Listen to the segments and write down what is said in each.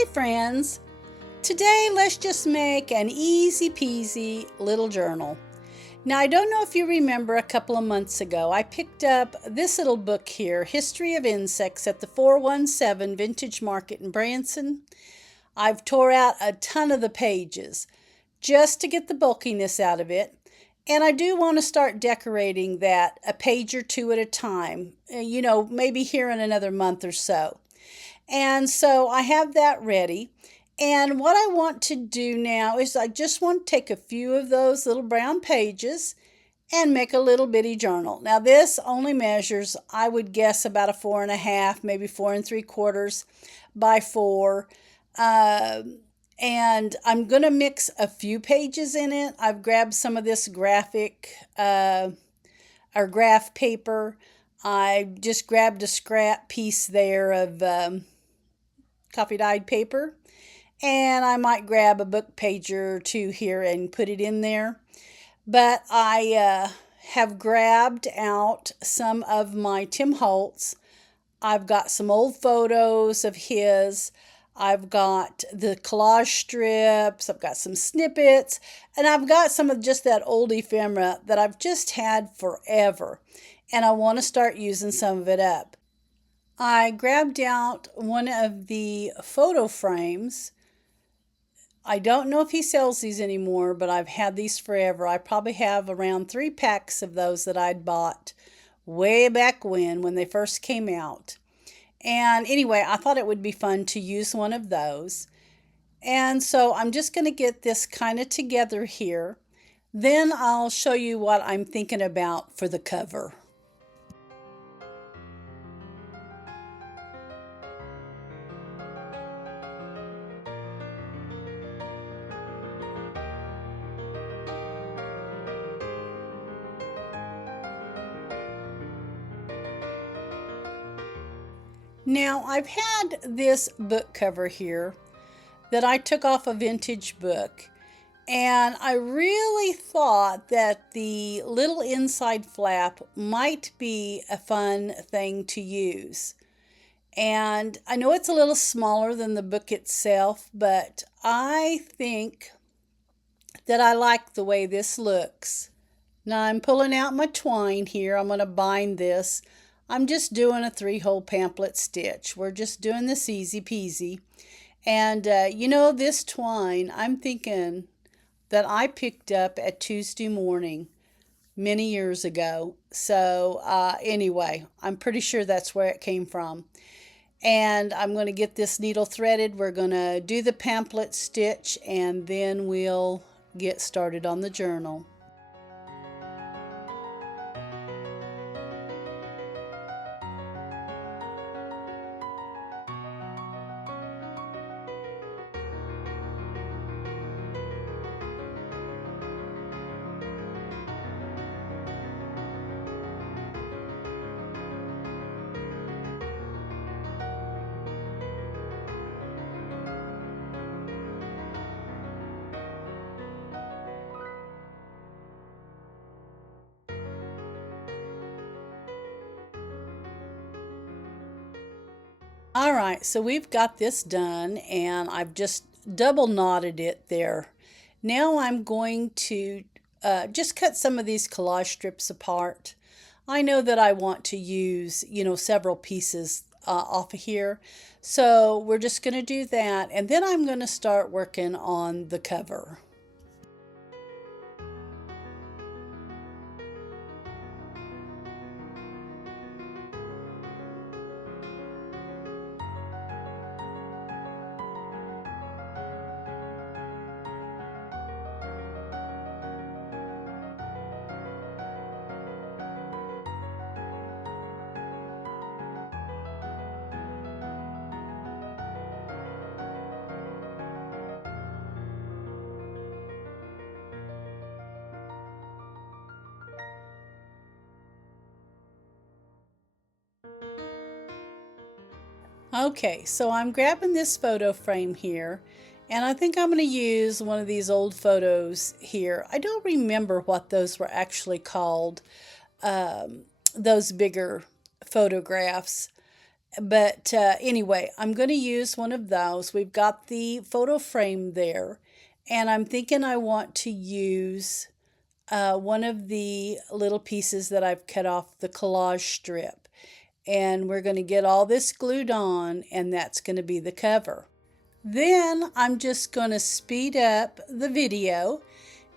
Hey friends! Today let's just make an easy peasy little journal. Now I don't know if you remember a couple of months ago I picked up this little book here, History of Insects, at the 417 Vintage Market in Branson. I've tore out a ton of the pages just to get the bulkiness out of it. And I do want to start decorating that a page or two at a time, maybe here in another month or so. And so I have that ready. And what I want to do now is I just want to take a few of those little brown pages and make a little bitty journal. Now this only measures, I would guess, about a 4.5, maybe 4 3/4 by 4. And I'm going to mix a few pages in it. I've grabbed some of this graph paper. I just grabbed a scrap piece there of coffee dyed paper, and I might grab a book page or two here and put it in there. But I have grabbed out some of my Tim Holtz. I've got some old photos of his. I've got the collage strips. I've got some snippets, and I've got some of just that old ephemera that I've just had forever, and I want to start using some of it up. I grabbed out one of the photo frames. I don't know if he sells these anymore, but I've had these forever. I probably have around 3 packs of those that I'd bought way back when they first came out. And anyway, I thought it would be fun to use one of those. And so I'm just going to get this kind of together here. Then I'll show you what I'm thinking about for the cover. Now, I've had this book cover here that I took off a vintage book, and I really thought that the little inside flap might be a fun thing to use. And I know it's a little smaller than the book itself, but I think that I like the way this looks. Now I'm pulling out my twine here. I'm going to bind this. I'm just doing a 3-hole pamphlet stitch. We're just doing this easy peasy. And this twine, I'm thinking that I picked up at Tuesday morning many years ago. So anyway, I'm pretty sure that's where it came from. And I'm going to get this needle threaded. We're going to do the pamphlet stitch, and then we'll get started on the journal. All right, so we've got this done, and I've just double knotted it there. Now I'm going to just cut some of these collage strips apart. I know that I want to use, several pieces off of here. So we're just going to do that, and then I'm going to start working on the cover. Okay, so I'm grabbing this photo frame here, and I think I'm going to use one of these old photos here. I don't remember what those were actually called, those bigger photographs. But anyway, I'm going to use one of those. We've got the photo frame there, and I'm thinking I want to use one of the little pieces that I've cut off the collage strip. And we're going to get all this glued on, and that's going to be the cover. Then I'm just going to speed up the video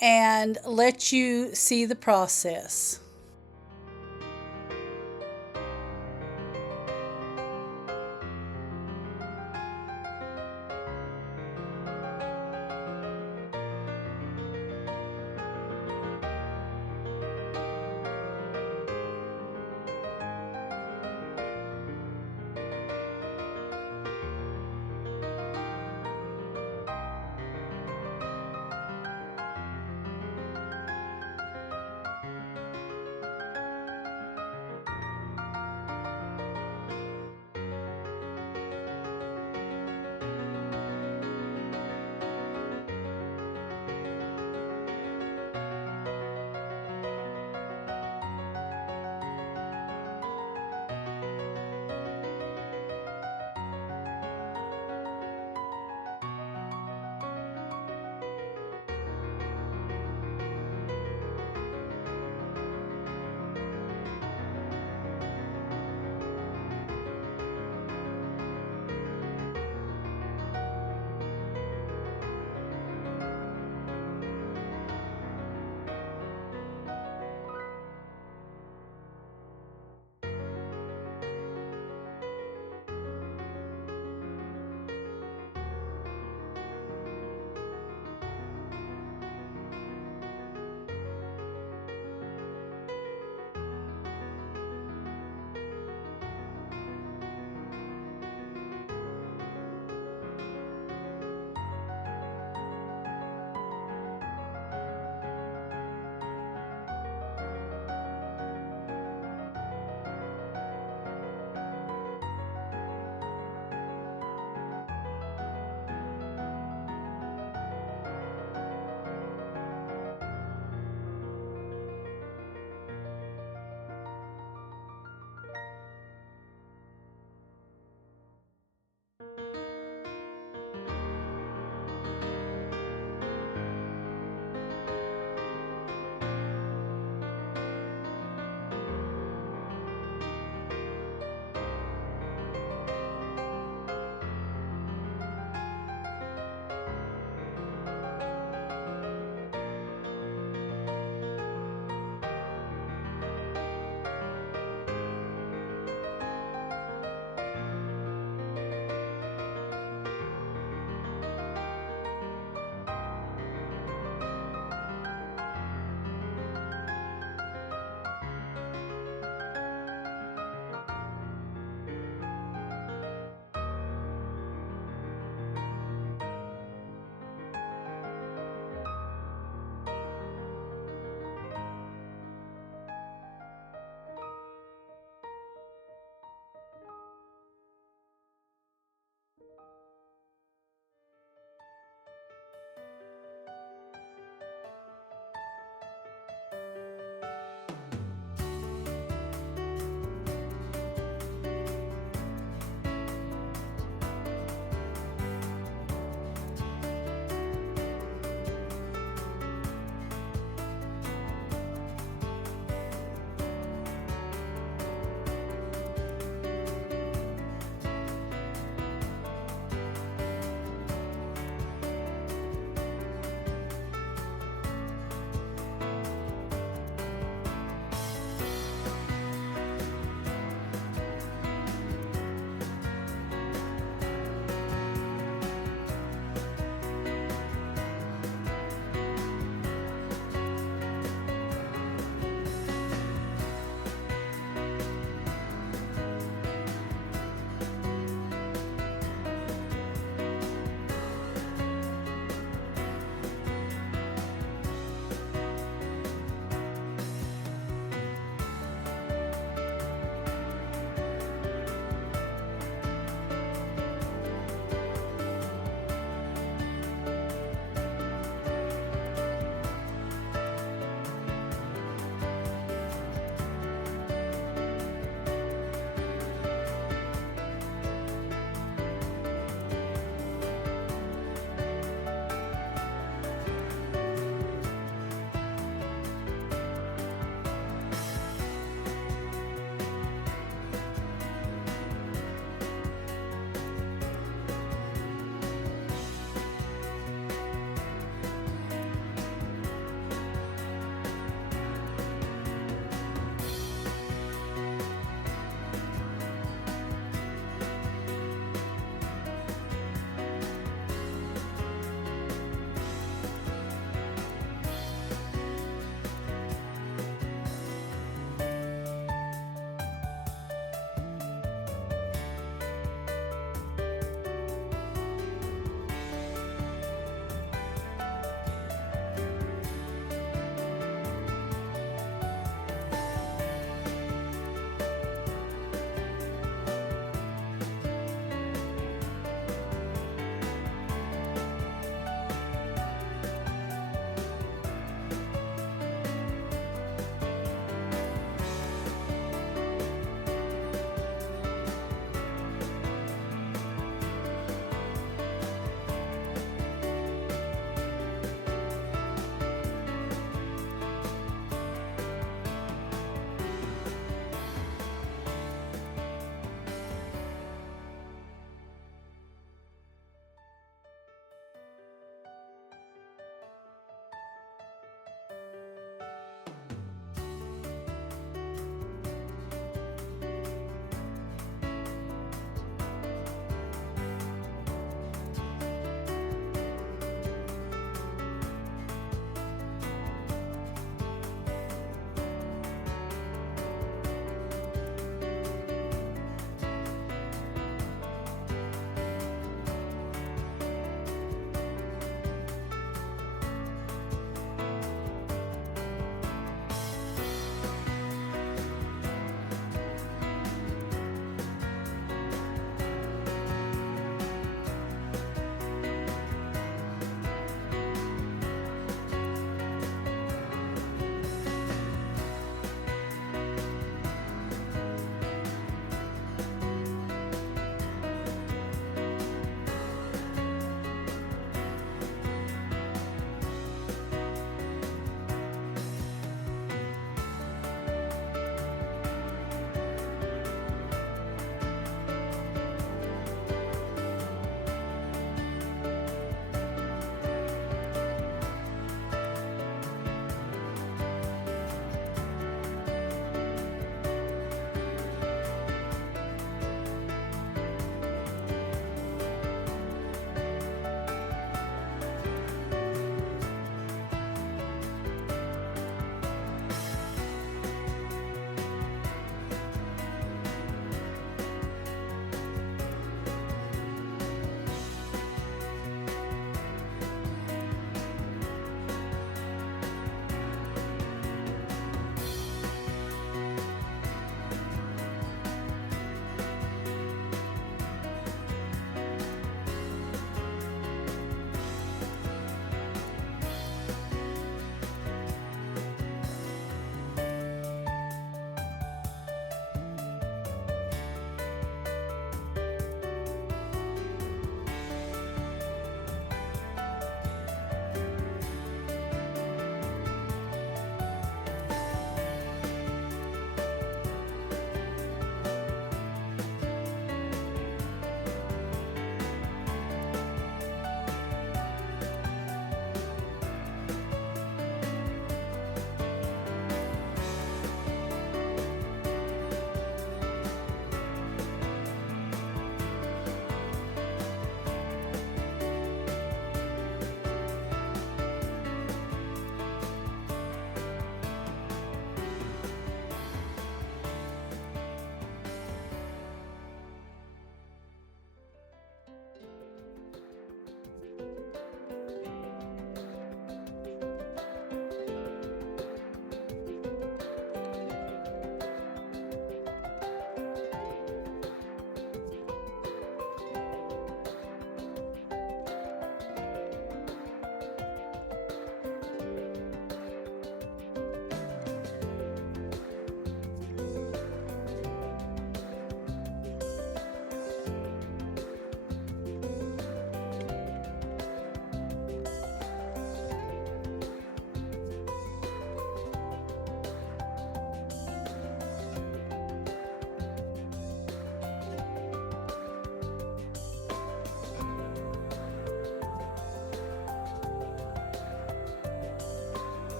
and let you see the process.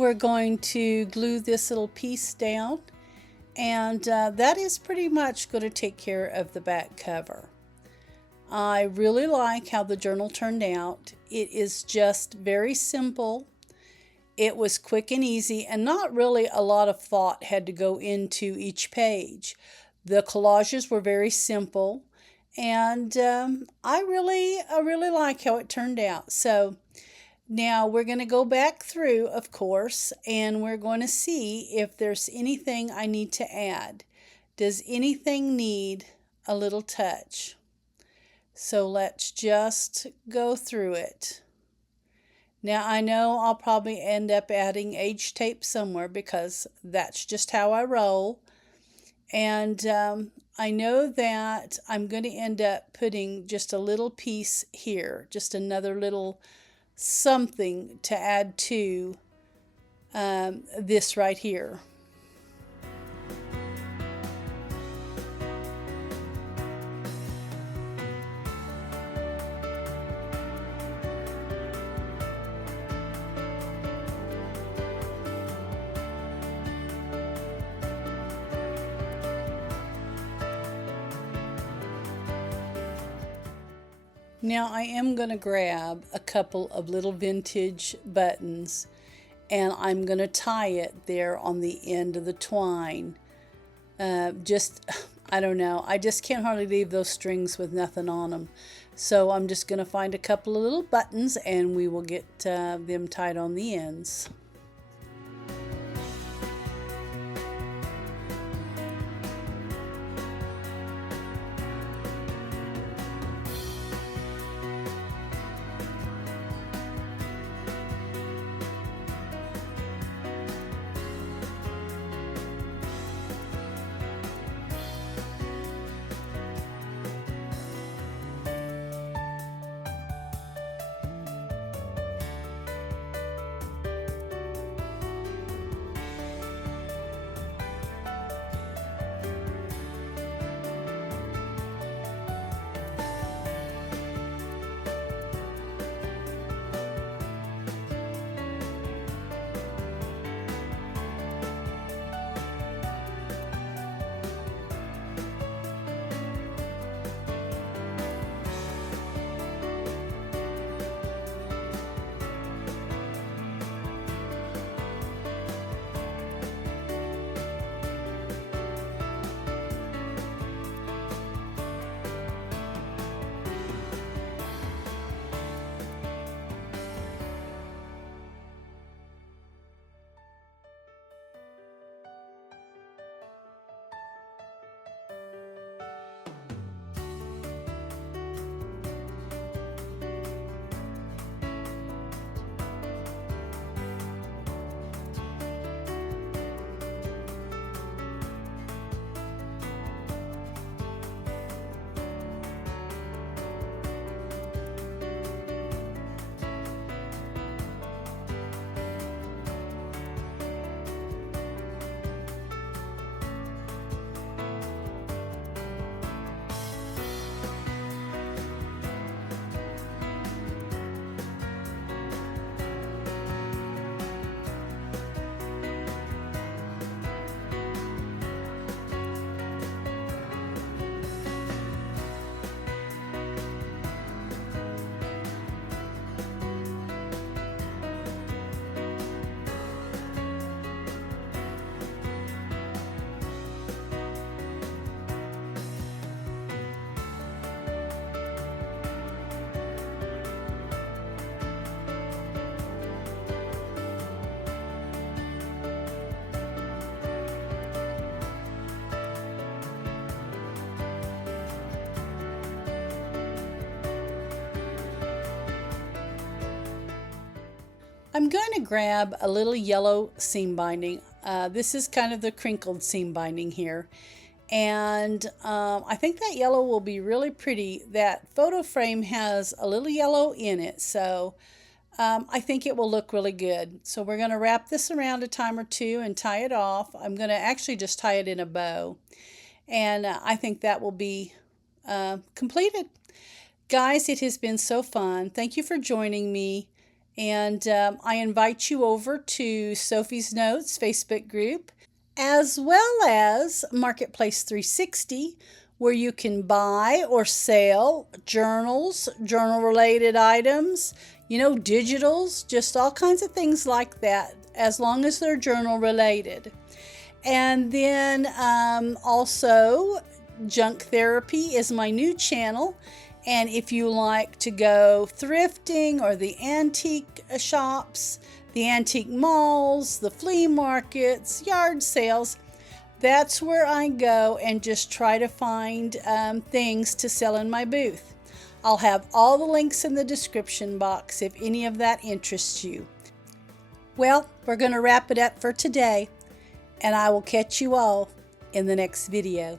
we're going to glue this little piece down, and that is pretty much going to take care of the back cover. I really like how the journal turned out. It is just very simple. It was quick and easy, and not really a lot of thought had to go into each page. The collages were very simple, and I really like how it turned out. So now we're going to go back through, of course, and we're going to see if there's anything I need to add. Does anything need a little touch? So let's just go through it. Now I know I'll probably end up adding age tape somewhere because that's just how I roll. And I know that I'm going to end up putting just a little piece here, just another little something to add to this right here. Now I am going to grab a couple of little vintage buttons, and I'm going to tie it there on the end of the twine. I don't know, I just can't hardly leave those strings with nothing on them. So I'm just going to find a couple of little buttons and we will get them tied on the ends. I'm going to grab a little yellow seam binding. This is kind of the crinkled seam binding here. And I think that yellow will be really pretty. That photo frame has a little yellow in it, so I think it will look really good. So we're going to wrap this around a time or two and tie it off. I'm going to actually just tie it in a bow. And I think that will be completed. Guys, it has been so fun. Thank you for joining me. And I invite you over to Sophie's Notes Facebook group, as well as Marketplace 360, where you can buy or sell journals, journal related items, digitals, just all kinds of things like that, as long as they're journal related. And then also Junkque Therapy is my new channel. And if you like to go thrifting or the antique shops, the antique malls, the flea markets, yard sales, that's where I go and just try to find things to sell in my booth. I'll have all the links in the description box if any of that interests you. Well, we're going to wrap it up for today, and I will catch you all in the next video.